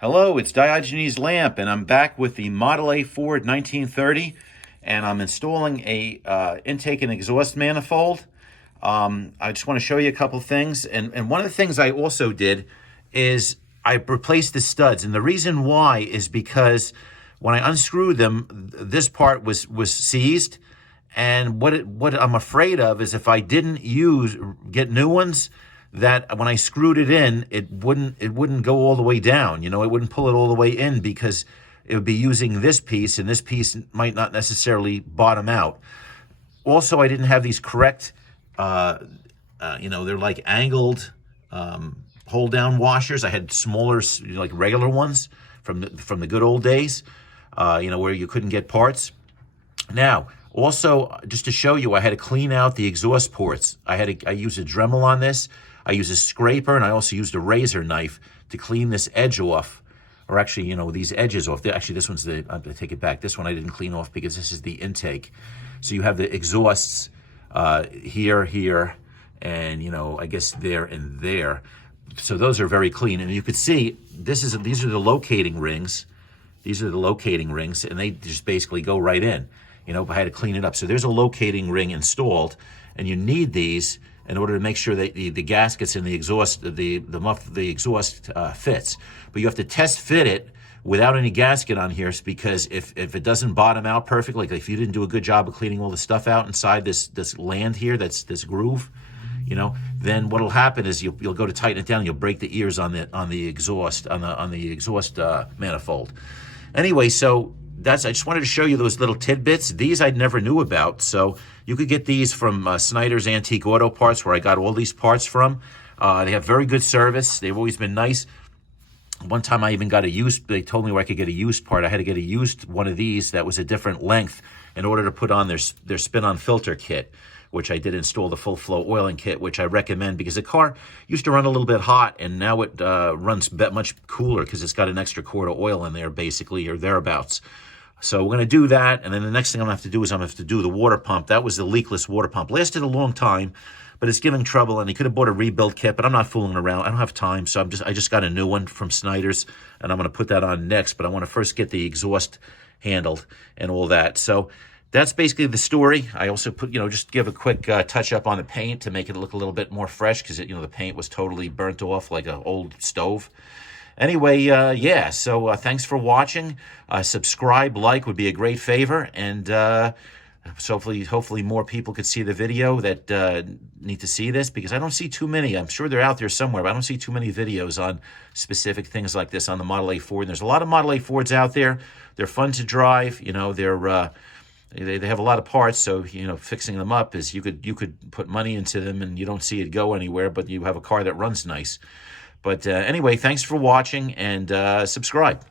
Hello, it's Diogenes Lamp, and I'm back with the Model A Ford 1930, and I'm installing a intake and exhaust manifold. I just want to show you a couple things, and one of the things I also did is I replaced the studs, and the reason why is because when I unscrewed them, this part was seized, and what I'm afraid of is if I didn't get new ones, that when I screwed it in, it wouldn't go all the way down. You know, it wouldn't pull it all the way in because it would be using this piece, and this piece might not necessarily bottom out. Also, I didn't have these correct, they're like angled hold down washers. I had smaller, like regular ones from the good old days, where you couldn't get parts. Now, also, just to show you, I had to clean out the exhaust ports. I used a Dremel on this. I used a scraper, and I also used a razor knife to clean this edge off, or actually, these edges off. Actually, this one's I take it back. This one I didn't clean off because this is the intake. So you have the exhausts here, and I guess there and there. So those are very clean, and you could see these are the locating rings. These are the locating rings, and they just basically go right in. I had to clean it up. So there's a locating ring installed, and you need these in order to make sure that the gaskets in the exhaust, the exhaust fits. But you have to test fit it without any gasket on here, because if it doesn't bottom out perfectly, like if you didn't do a good job of cleaning all the stuff out inside this land here, that's this groove, then what'll happen is you'll go to tighten it down, and you'll break the ears on the exhaust manifold. Anyway, so I just wanted to show you those little tidbits. These I never knew about, so you could get these from Snyder's Antique Auto Parts, where I got all these parts from. They have very good service. They've always been nice. One time I even got they told me where I could get a used part. I had to get a used one of these that was a different length in order to put on their spin-on filter kit, which I did install the full flow oiling kit, which I recommend because the car used to run a little bit hot, and now it runs much cooler because it's got an extra quart of oil in there, basically, or thereabouts. So we're going to do that, and then the next thing I'm going to have to do is I'm going to have to do the water pump. That was the leakless water pump. Lasted a long time, but it's giving trouble, and he could have bought a rebuild kit, but I'm not fooling around. I don't have time, so I just got a new one from Snyder's, and I'm going to put that on next, but I want to first get the exhaust handled and all that. So that's basically the story. I also put, just give a quick touch up on the paint to make it look a little bit more fresh, because the paint was totally burnt off like an old stove. Anyway, so thanks for watching. Subscribe, like would be a great favor, and so hopefully more people could see the video that need to see this, because I don't see too many. I'm sure they're out there somewhere, but I don't see too many videos on specific things like this on the Model A Ford. And there's a lot of Model A Fords out there. They're fun to drive. They have a lot of parts, so fixing them up is you could put money into them and you don't see it go anywhere, but you have a car that runs nice. But anyway, thanks for watching, and subscribe.